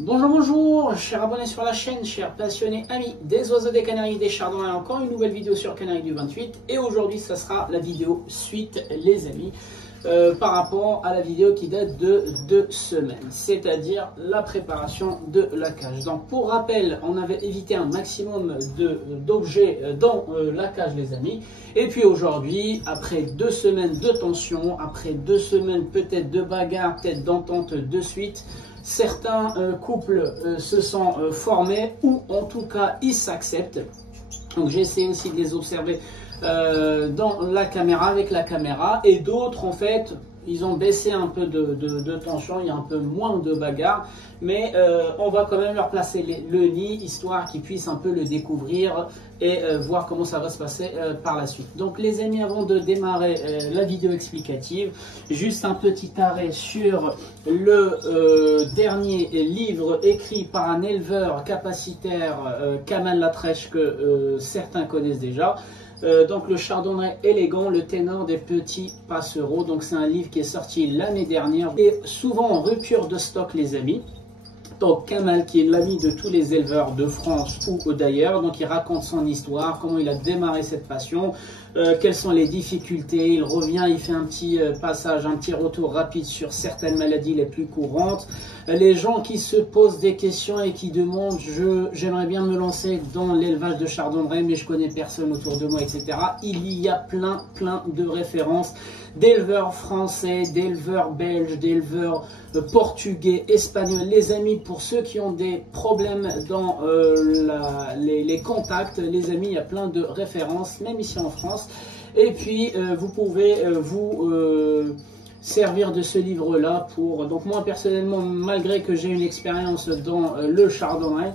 Bonjour, bonjour, chers abonnés sur la chaîne, chers passionnés, amis des oiseaux des Canaries, des chardons, et encore une nouvelle vidéo sur Canaries du 28. Et aujourd'hui, ça sera la vidéo suite, les amis, par rapport à la vidéo qui date de 2 semaines, c'est-à-dire la préparation de la cage. Donc, pour rappel, on avait évité un maximum d'objets dans la cage, les amis. Et puis aujourd'hui, après 2 semaines de tension, après 2 semaines peut-être de bagarre, peut-être d'entente de suite, certains couples se sont formés ou en tout cas ils s'acceptent. Donc j'ai essayé aussi de les observer dans la caméra, avec la caméra, et d'autres en fait ils ont baissé un peu de tension, il y a un peu moins de bagarre, mais on va quand même leur placer le nid, histoire qu'ils puissent un peu le découvrir et voir comment ça va se passer par la suite. Donc les amis, avant de démarrer la vidéo explicative, juste un petit arrêt sur le dernier livre écrit par un éleveur capacitaire, Kamal Latresh, que certains connaissent déjà. Donc le chardonnay élégant, le ténor des petits passereaux. Donc c'est un livre qui est sorti l'année dernière et souvent en rupture de stock, les amis. Donc Kamal, qui est l'ami de tous les éleveurs de France ou d'ailleurs, donc il raconte son histoire, comment il a démarré cette passion, quelles sont les difficultés. Il revient, il fait un petit passage, un petit retour rapide sur certaines maladies les plus courantes. Les gens qui se posent des questions et qui demandent, j'aimerais bien me lancer dans l'élevage de chardonnay, mais je connais personne autour de moi, etc. Il y a plein de références d'éleveurs français, d'éleveurs belges, d'éleveurs portugais, espagnols. Les amis, pour ceux qui ont des problèmes dans les contacts, les amis, il y a plein de références, même ici en France. Et puis, vous pouvez servir de ce livre-là pour... Donc moi, personnellement, malgré que j'ai une expérience dans le chardonnay,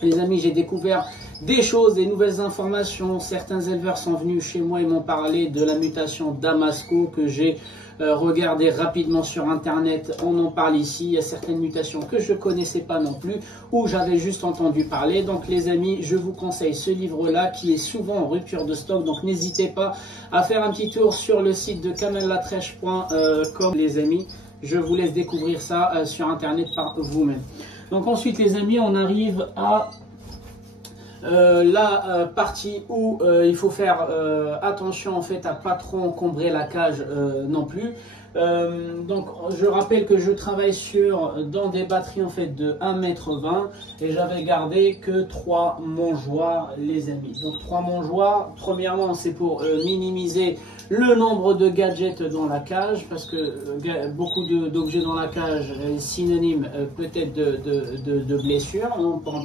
les amis, j'ai découvert des choses, des nouvelles informations. Certains éleveurs sont venus chez moi et m'ont parlé de la mutation Damasco que j'ai regardé rapidement sur internet. On en parle ici. Il y a certaines mutations que je ne connaissais pas non plus ou j'avais juste entendu parler. Donc les amis, je vous conseille ce livre-là qui est souvent en rupture de stock. Donc n'hésitez pas à faire un petit tour sur le site de kamallatresh.com, les amis. Je vous laisse découvrir ça sur internet par vous-même. Donc ensuite, les amis, on arrive à la partie où il faut faire attention en fait à pas trop encombrer la cage non plus. Donc je rappelle que je travaille dans des batteries en fait de 1,20 m et j'avais gardé que 3 mangeoires, les amis. Donc 3 mangeoires, premièrement c'est pour minimiser le nombre de gadgets dans la cage, parce que beaucoup d'objets dans la cage est synonyme peut-être de blessures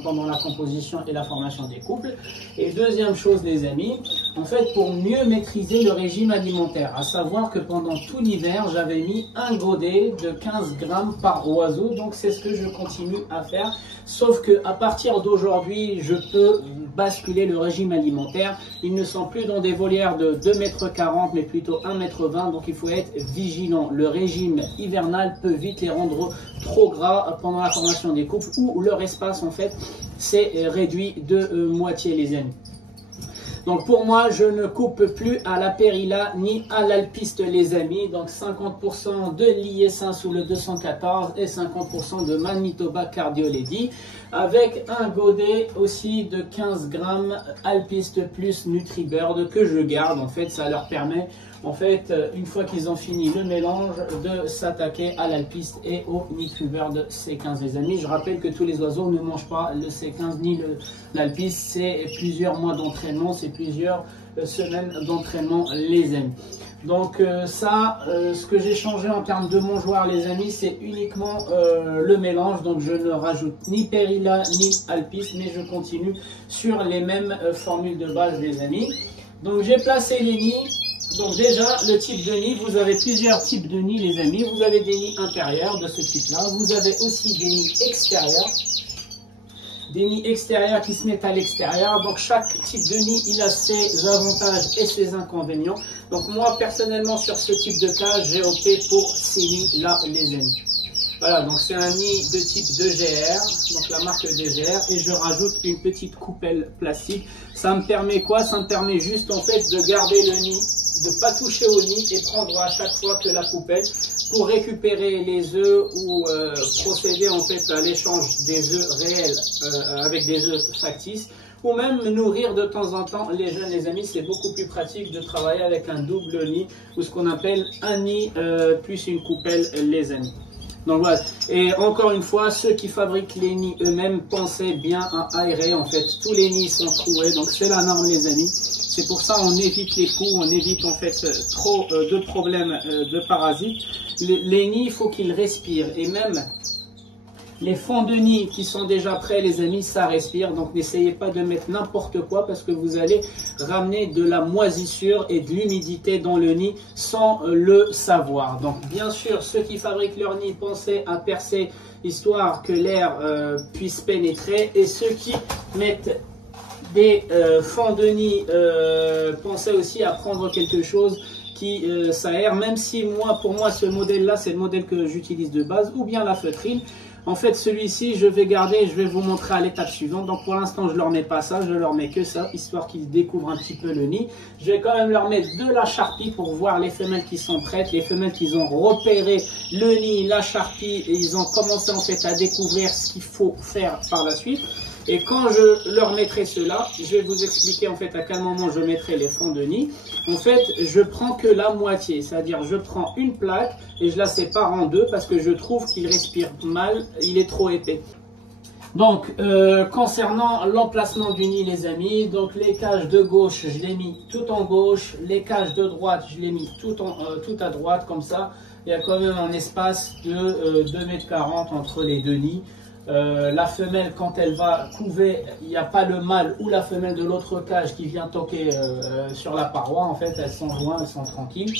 pendant la composition et la formation des couples. Et deuxième chose, les amis, en fait pour mieux maîtriser le régime alimentaire, à savoir que pendant tout l'hiver j'avais mis un godet de 15 grammes par oiseau. Donc c'est ce que je continue à faire, sauf que à partir d'aujourd'hui je peux basculer le régime alimentaire. Ils ne sont plus dans des volières de 2,40 m mais plutôt 1,20 m, donc il faut être vigilant. Le régime hivernal peut vite les rendre trop gras pendant la formation des couples, où leur espace en fait s'est réduit de moitié, les amis. Donc pour moi, je ne coupe plus à la Périlla ni à l'alpiste, les amis. Donc 50% de l'IS1 sous le 214 et 50% de Manitoba Cardio Lady, avec un godet aussi de 15 grammes alpiste plus NutriBird que je garde. En fait, ça leur permet, en fait, une fois qu'ils ont fini le mélange, de s'attaquer à l'alpiste et au NutriBird C15, les amis. Je rappelle que tous les oiseaux ne mangent pas le C15 ni l'alpiste. C'est plusieurs mois d'entraînement, c'est plusieurs semaines d'entraînement, les amis. Donc ce que j'ai changé en termes de mangeoire, les amis, c'est uniquement le mélange. Donc je ne rajoute ni Périlla ni alpiste, mais je continue sur les mêmes formules de base, les amis. Donc j'ai placé les nids. Donc déjà, le type de nid, vous avez plusieurs types de nids, les amis. Vous avez des nids intérieurs de ce type-là. Vous avez aussi des nids extérieurs. Des nids extérieurs qui se mettent à l'extérieur. Donc chaque type de nid, il a ses avantages et ses inconvénients. Donc moi, personnellement, sur ce type de cage, j'ai opté pour ces nids-là, les amis. Voilà, donc c'est un nid de type 2GR, donc la marque DGR, et je rajoute une petite coupelle plastique. Ça me permet quoi? Ça me permet juste en fait de garder le nid de pas toucher au nid et prendre à chaque fois que la poubelle pour récupérer les œufs ou procéder en fait à l'échange des œufs réels avec des œufs factices, ou même nourrir de temps en temps les jeunes. Les amis, c'est beaucoup plus pratique de travailler avec un double nid ou ce qu'on appelle un nid plus une coupelle, les amis. Donc voilà, et encore une fois, ceux qui fabriquent les nids eux-mêmes, pensez bien à aérer. En fait, tous les nids sont troués, donc c'est la norme, les amis. C'est pour ça on évite les poux, on évite en fait trop de problèmes de parasites. Les nids, il faut qu'ils respirent, et même les fonds de nid qui sont déjà prêts, les amis, ça respire. Donc n'essayez pas de mettre n'importe quoi parce que vous allez ramener de la moisissure et de l'humidité dans le nid sans le savoir. Donc bien sûr, ceux qui fabriquent leur nid, pensez à percer histoire que l'air puisse pénétrer. Et ceux qui mettent des fonds de nid, pensez aussi à prendre quelque chose qui s'aère, même si pour moi ce modèle là c'est le modèle que j'utilise de base, ou bien la feutrine. En fait, celui-ci, je vais garder, je vais vous montrer à l'étape suivante. Donc, pour l'instant, je leur mets pas ça, je leur mets que ça, histoire qu'ils découvrent un petit peu le nid. Je vais quand même leur mettre de la charpie pour voir les femelles qui sont prêtes, les femelles qui ont repéré le nid, la charpie, et ils ont commencé en fait à découvrir ce qu'il faut faire par la suite. Et quand je leur mettrai cela, je vais vous expliquer en fait à quel moment je mettrai les fonds de nid. En fait, je prends que la moitié, c'est-à-dire je prends une plaque et je la sépare en deux parce que je trouve qu'il respire mal, il est trop épais. Donc, concernant l'emplacement du nid, les amis, donc les cages de gauche, je les mis tout en gauche, les cages de droite, je les mis tout à droite, comme ça. Il y a quand même un espace de 2,40 m entre les deux nids. La femelle, quand elle va couver, il n'y a pas le mâle ou la femelle de l'autre cage qui vient toquer sur la paroi. En fait, elles sont jointes, elles sont tranquilles.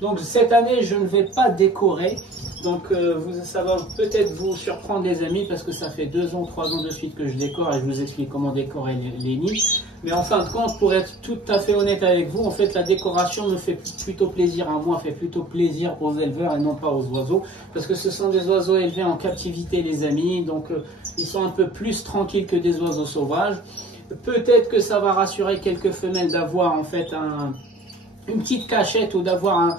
Donc cette année, je ne vais pas décorer. Donc ça va peut-être vous surprendre, les amis, parce que ça fait 2 ans, 3 ans de suite que je décore et je vous explique comment décorer les nids. Mais en fin de compte, pour être tout à fait honnête avec vous, en fait, la décoration me fait plutôt plaisir à moi, fait plutôt plaisir aux éleveurs et non pas aux oiseaux. Parce que ce sont des oiseaux élevés en captivité, les amis. Donc, ils sont un peu plus tranquilles que des oiseaux sauvages. Peut-être que ça va rassurer quelques femelles d'avoir en fait une petite cachette ou d'avoir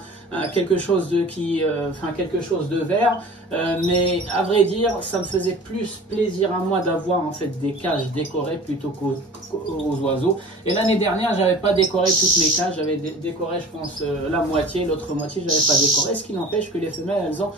quelque chose de vert, mais à vrai dire, ça me faisait plus plaisir à moi d'avoir en fait des cages décorées plutôt qu'aux oiseaux. Et l'année dernière, j'avais pas décoré toutes mes cages, j'avais décoré, je pense, la moitié, l'autre moitié, j'avais pas décoré, ce qui n'empêche que les femelles, elles ont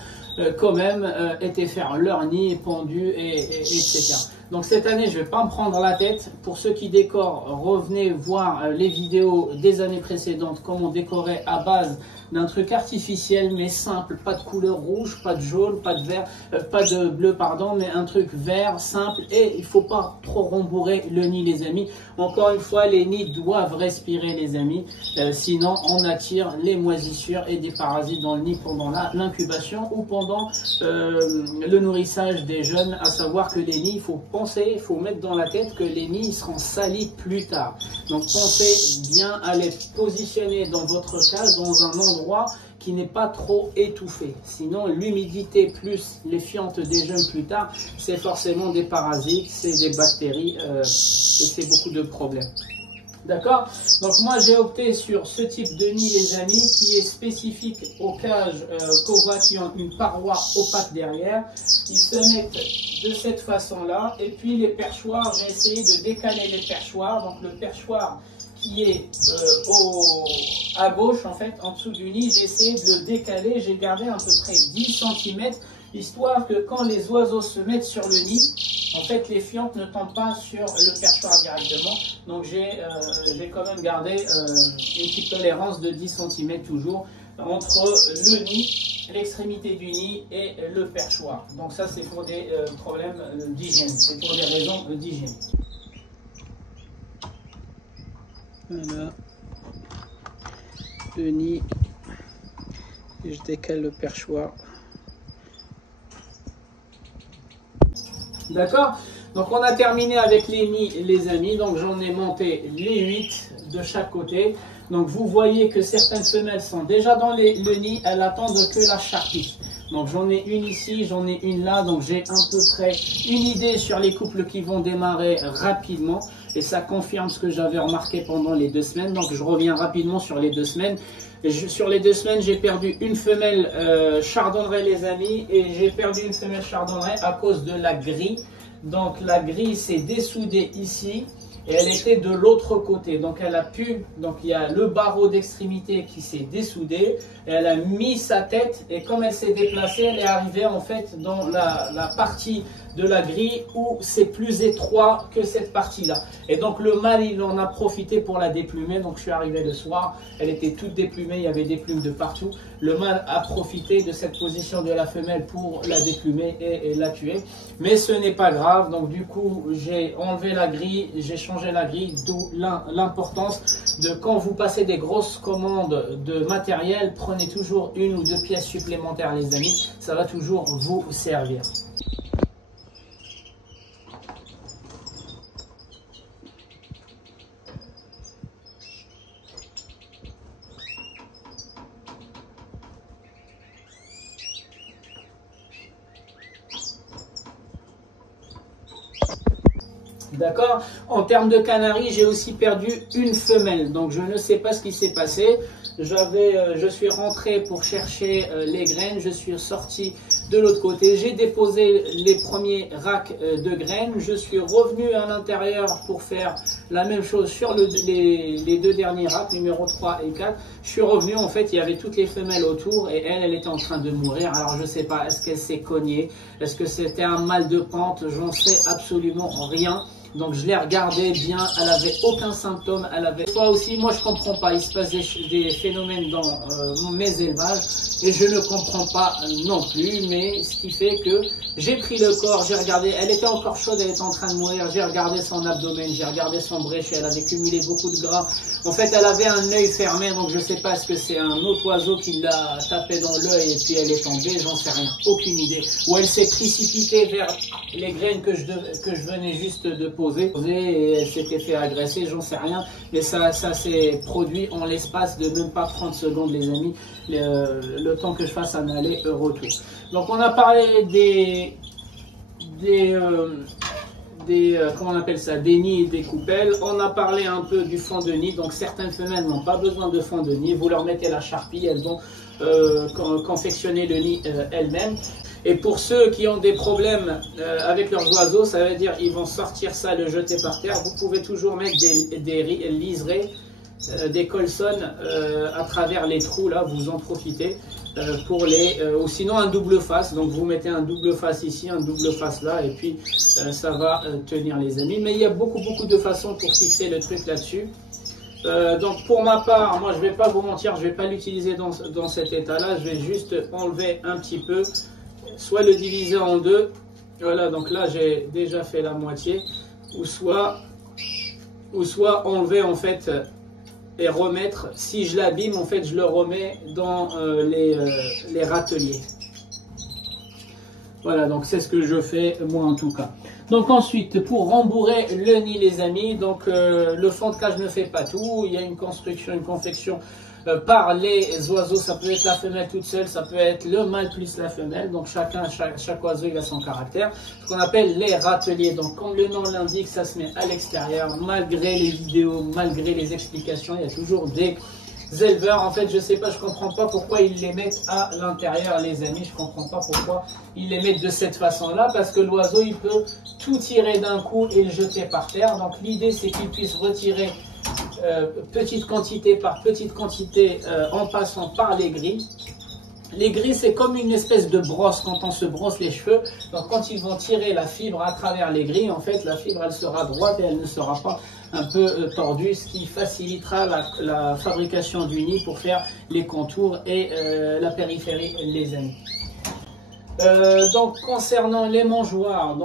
quand même été faire leur nid, pendu, etc. Donc cette année, je vais pas me prendre la tête. Pour ceux qui décorent, revenez voir les vidéos des années précédentes, comment décorer à base d'un truc artificiel mais simple, pas de couleur rouge, pas de jaune, pas de vert, pas de bleu, pardon, mais un truc vert, simple, et il faut pas trop rembourrer le nid, les amis. Encore une fois, les nids doivent respirer, les amis, sinon on attire les moisissures et des parasites dans le nid pendant l'incubation ou pendant le nourrissage des jeunes, à savoir que les nids, il faut penser, il faut mettre dans la tête que les nids seront salis plus tard. Donc pensez bien à les positionner dans votre cage, dans un endroit qui n'est pas trop étouffé. Sinon, l'humidité plus les fientes des jeunes plus tard, c'est forcément des parasites, c'est des bactéries et c'est beaucoup de problèmes. D'accord? Donc moi j'ai opté sur ce type de nid, les amis, qui est spécifique aux cages Cova qui ont une paroi opaque derrière. Ils se mettent de cette façon-là. Et puis les perchoirs, j'ai essayé de décaler les perchoirs. Donc le perchoir qui est à gauche, en fait, en dessous du nid, j'ai essayé de le décaler. J'ai gardé à peu près 10 cm, histoire que quand les oiseaux se mettent sur le nid, en fait, les fientes ne tombent pas sur le perchoir directement. Donc, j'ai quand même gardé une petite tolérance de 10 cm toujours entre le nid, l'extrémité du nid et le perchoir. Donc, ça, c'est pour des problèmes d'hygiène. C'est pour des raisons d'hygiène. Voilà. Le nid. Et je décale le perchoir. D'accord? Donc on a terminé avec les nids, les amis. Donc j'en ai monté les 8 de chaque côté. Donc vous voyez que certaines femelles sont déjà dans le nid, elles attendent que la charpie. Donc j'en ai une ici, j'en ai une là. Donc j'ai à peu près une idée sur les couples qui vont démarrer rapidement. et ça confirme ce que j'avais remarqué pendant les 2 semaines. Donc je reviens rapidement sur les 2 semaines. Sur les 2 semaines, j'ai perdu une femelle chardonneret, les amis, et j'ai perdu une femelle chardonneret à cause de la grille. Donc la grille s'est dessoudée ici et elle était de l'autre côté. Donc elle a pu, donc il y a le barreau d'extrémité qui s'est dessoudé, et elle a mis sa tête, et comme elle s'est déplacée, elle est arrivée en fait dans la partie de la grille où c'est plus étroit que cette partie-là. Et donc le mâle, il en a profité pour la déplumer. Donc je suis arrivé le soir, elle était toute déplumée, il y avait des plumes de partout. Le mâle a profité de cette position de la femelle pour la déplumer et la tuer. Mais ce n'est pas grave. Donc du coup, j'ai enlevé la grille, j'ai changé la grille, d'où l'importance de, quand vous passez des grosses commandes de matériel, prenez toujours 1 ou 2 pièces supplémentaires, les amis. Ça va toujours vous servir. D'accord. En termes de canaries, j'ai aussi perdu une femelle. Donc je ne sais pas ce qui s'est passé. Je suis rentré pour chercher les graines. Je suis sorti de l'autre côté. J'ai déposé les premiers racks de graines. Je suis revenu à l'intérieur pour faire la même chose sur les 2 derniers racks, numéro 3 et 4. Je suis revenu, en fait, il y avait toutes les femelles autour et elle était en train de mourir. Alors je ne sais pas, est-ce qu'elle s'est cognée? Est-ce que c'était un mal de pente? J'en sais absolument rien. Donc je l'ai regardée bien, elle avait aucun symptôme, elle avait... Toi aussi, moi je comprends pas, il se passe des phénomènes dans mes élevages et je ne comprends pas non plus, mais ce qui fait que j'ai pris le corps, j'ai regardé, elle était encore chaude, elle était en train de mourir, j'ai regardé son abdomen, j'ai regardé son bréchet, elle avait cumulé beaucoup de gras. En fait, elle avait un œil fermé, donc je sais pas, est-ce que c'est un autre oiseau qui l'a tapé dans l'œil et puis elle est tombée, j'en sais rien, aucune idée. Ou elle s'est précipitée vers les graines que je venais juste de poser et elle s'était fait agresser, j'en sais rien, mais ça s'est produit en l'espace de même pas 30 secondes, les amis, le temps que je fasse un aller-retour. Donc on a parlé comment on appelle ça, des nids et des coupelles. On a parlé un peu du fond de nid. Donc certaines femelles n'ont pas besoin de fond de nid. Vous leur mettez la charpie, elles vont confectionner le nid elles-mêmes. Et pour ceux qui ont des problèmes avec leurs oiseaux, ça veut dire ils vont sortir ça, le jeter par terre. Vous pouvez toujours mettre des liserés, des colsonnes à travers les trous là, vous en profitez pour ou sinon un double face. Donc vous mettez un double face ici, un double face là, et puis ça va tenir, les amis. Mais il y a beaucoup de façons pour fixer le truc là-dessus. Donc pour ma part, moi je vais pas vous mentir, je vais pas l'utiliser dans cet état là, je vais juste enlever un petit peu, soit le diviser en 2, voilà, donc là j'ai déjà fait la moitié, ou soit enlever en fait et remettre, si je l'abîme en fait je le remets dans les râteliers. Voilà, donc c'est ce que je fais moi en tout cas. Donc ensuite, pour rembourrer le nid, les amis, donc le fond de cage ne fait pas tout. Il y a une construction, une confection par les oiseaux. Ça peut être la femelle toute seule, ça peut être le mâle plus la femelle. Donc chaque oiseau il a son caractère. Ce qu'on appelle les râteliers. Donc comme le nom l'indique, ça se met à l'extérieur. Malgré les vidéos, malgré les explications, il y a toujours des éleveurs, en fait, je sais pas, je comprends pas pourquoi ils les mettent à l'intérieur, les amis. Je comprends pas pourquoi ils les mettent de cette façon-là, parce que l'oiseau, il peut tout tirer d'un coup et le jeter par terre. Donc l'idée, c'est qu'il puisse retirer petite quantité par petite quantité en passant par les grilles. Les grilles, c'est comme une espèce de brosse quand on se brosse les cheveux. Donc quand ils vont tirer la fibre à travers les grilles, en fait, la fibre, elle sera droite et elle ne sera pas un peu tordue, ce qui facilitera la fabrication du nid pour faire les contours et la périphérie, les amis. Donc concernant les mangeoires,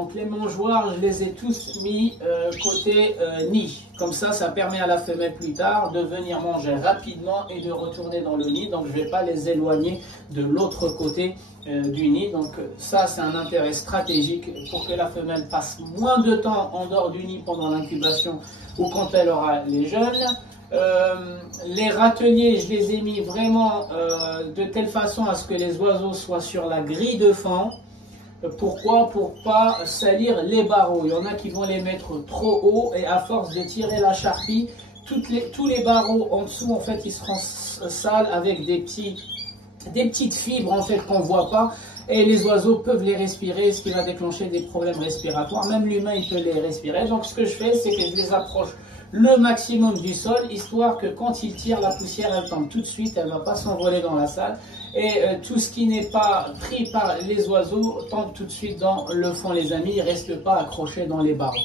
je les ai tous mis côté nid. Comme ça permet à la femelle plus tard de venir manger rapidement et de retourner dans le nid. Donc je ne vais pas les éloigner de l'autre côté du nid. Donc ça, c'est un intérêt stratégique pour que la femelle passe moins de temps en dehors du nid pendant l'incubation ou quand elle aura les jeunes. Les râteliers, je les ai mis vraiment de telle façon à ce que les oiseaux soient sur la grille de fond. Pourquoi? Pour pas salir les barreaux. Il y en a qui vont les mettre trop haut et à force de tirer la charpie, tous les barreaux en dessous, en fait, ils seront sales avec des petites fibres en fait qu'on voit pas. Et les oiseaux peuvent les respirer, ce qui va déclencher des problèmes respiratoires. Même l'humain, il peut les respirer. Donc, ce que je fais, c'est que je les approche le maximum du sol, histoire que quand ils tirent, la poussière, elle tombe tout de suite, elle ne va pas s'envoler dans la salle. Et tout ce qui n'est pas pris par les oiseaux tombe tout de suite dans le fond, les amis. Il ne reste pas accroché dans les barreaux.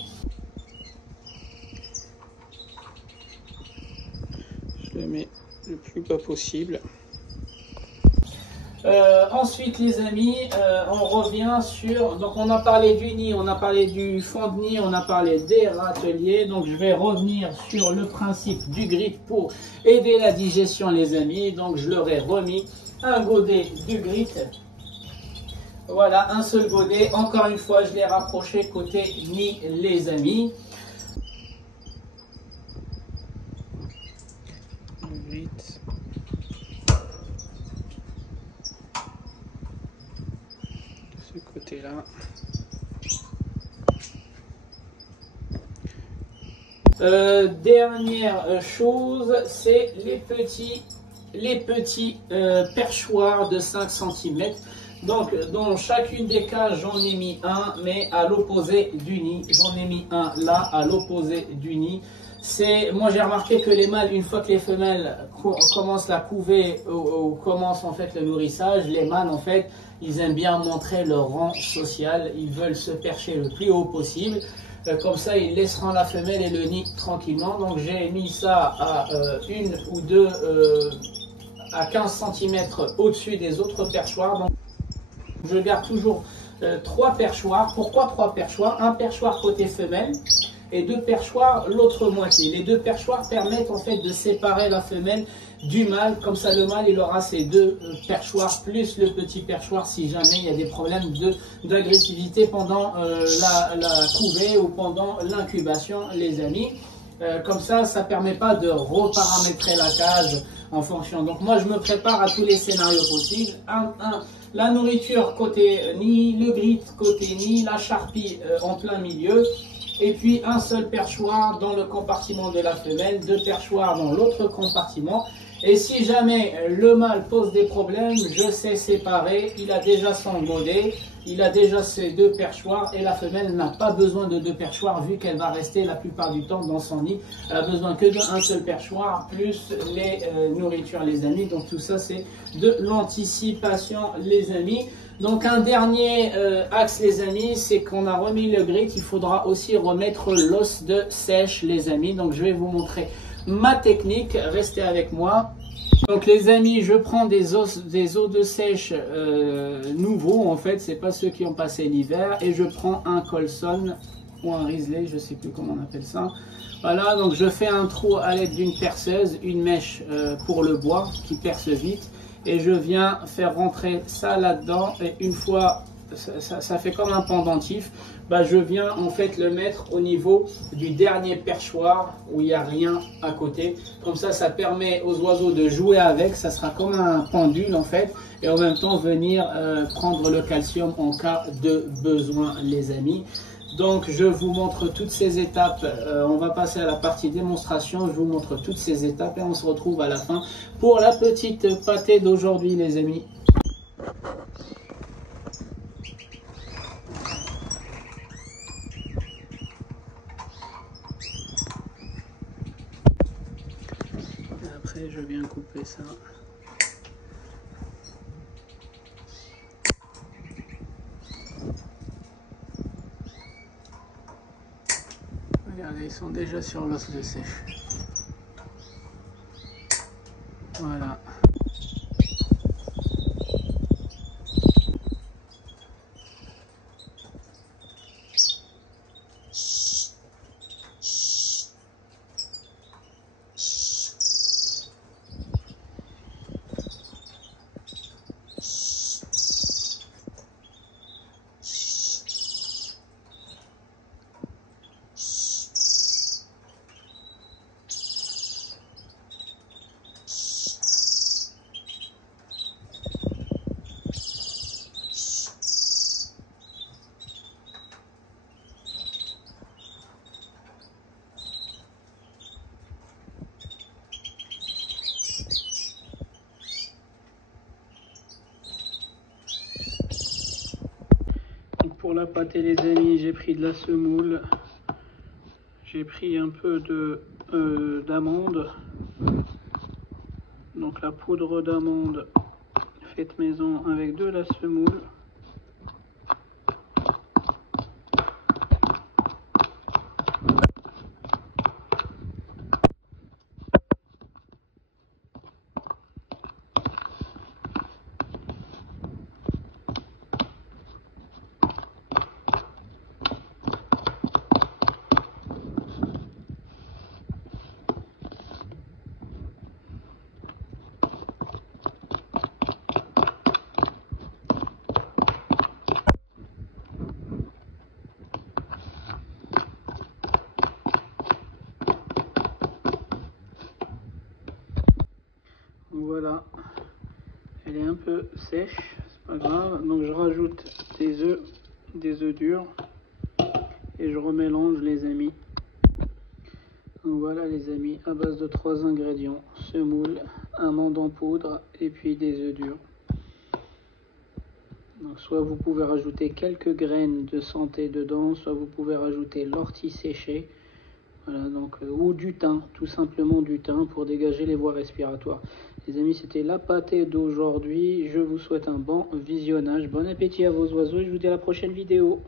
Je le mets le plus bas possible. Ensuite les amis, on revient sur, donc on a parlé du nid, on a parlé du fond de nid, on a parlé des râteliers, donc je vais revenir sur le principe du grit pour aider la digestion les amis. Donc je leur ai remis un godet du grit, voilà, un seul godet, encore une fois je l'ai rapproché côté nid les amis. Le grit. Côté-là. Dernière chose, c'est les petits perchoirs de 5 cm. Donc dans chacune des cages j'en ai mis un, mais à l'opposé du nid. J'en ai mis un là à l'opposé du nid. Moi j'ai remarqué que les mâles, une fois que les femelles commencent la couver ou commencent en fait le nourrissage, les mâles en fait ils aiment bien montrer leur rang social, ils veulent se percher le plus haut possible, comme ça ils laisseront la femelle et le nid tranquillement. Donc j'ai mis ça à 1 ou 2 à 15 cm au-dessus des autres perchoirs. Donc je garde toujours 3 perchoirs. Pourquoi 3 perchoirs? Un perchoir côté femelle et 2 perchoirs l'autre moitié. Les 2 perchoirs permettent en fait de séparer la femelle du mâle. Comme ça le mâle il aura ses 2 perchoirs plus le petit perchoir si jamais il y a des problèmes d'agressivité pendant la couvée ou pendant l'incubation les amis. Comme ça, ça permet pas de reparamétrer la cage en fonction. Donc moi je me prépare à tous les scénarios possibles. La nourriture côté nid, le grit côté nid, la charpie en plein milieu. Et puis un seul perchoir dans le compartiment de la femelle, 2 perchoirs dans l'autre compartiment. Et si jamais le mâle pose des problèmes, je sais séparer, il a déjà son godet, il a déjà ses 2 perchoirs et la femelle n'a pas besoin de 2 perchoirs vu qu'elle va rester la plupart du temps dans son nid. Elle a besoin que d'un seul perchoir plus les nourritures les amis. Donc tout ça c'est de l'anticipation les amis. Donc un dernier axe les amis, c'est qu'on a remis le grit, il faudra aussi remettre l'os de sèche les amis. Donc je vais vous montrer ma technique, restez avec moi. Donc les amis, je prends des os de sèche nouveaux en fait, c'est pas ceux qui ont passé l'hiver, et je prends un Colson ou un Risley, je sais plus comment on appelle ça. Voilà, donc je fais un trou à l'aide d'une perceuse, une mèche pour le bois qui perce vite, et je viens faire rentrer ça là-dedans, et une fois ça fait comme un pendentif, bah, je viens en fait le mettre au niveau du dernier perchoir où il n'y a rien à côté. Comme ça permet aux oiseaux de jouer avec, ça sera comme un pendule en fait, et en même temps venir prendre le calcium en cas de besoin les amis. Donc je vous montre toutes ces étapes, on va passer à la partie démonstration, je vous montre toutes ces étapes et on se retrouve à la fin pour la petite pâtée d'aujourd'hui les amis. Après je viens couper ça. Regardez, ils sont déjà sur l'os de sèche. Voilà. Pour la pâte, les amis, j'ai pris de la semoule. J'ai pris un peu d'amande. Donc la poudre d'amande faite maison avec de la semoule. Voilà, elle est un peu sèche, c'est pas grave. Donc je rajoute des œufs durs et je remélange les amis. Donc voilà les amis, à base de 3 ingrédients, semoule, amande en poudre et puis des œufs durs. Donc soit vous pouvez rajouter quelques graines de santé dedans, soit vous pouvez rajouter l'ortie séchée. Voilà, donc, ou du thym, tout simplement du thym pour dégager les voies respiratoires. Les amis, c'était la pâtée d'aujourd'hui. Je vous souhaite un bon visionnage. Bon appétit à vos oiseaux et je vous dis à la prochaine vidéo.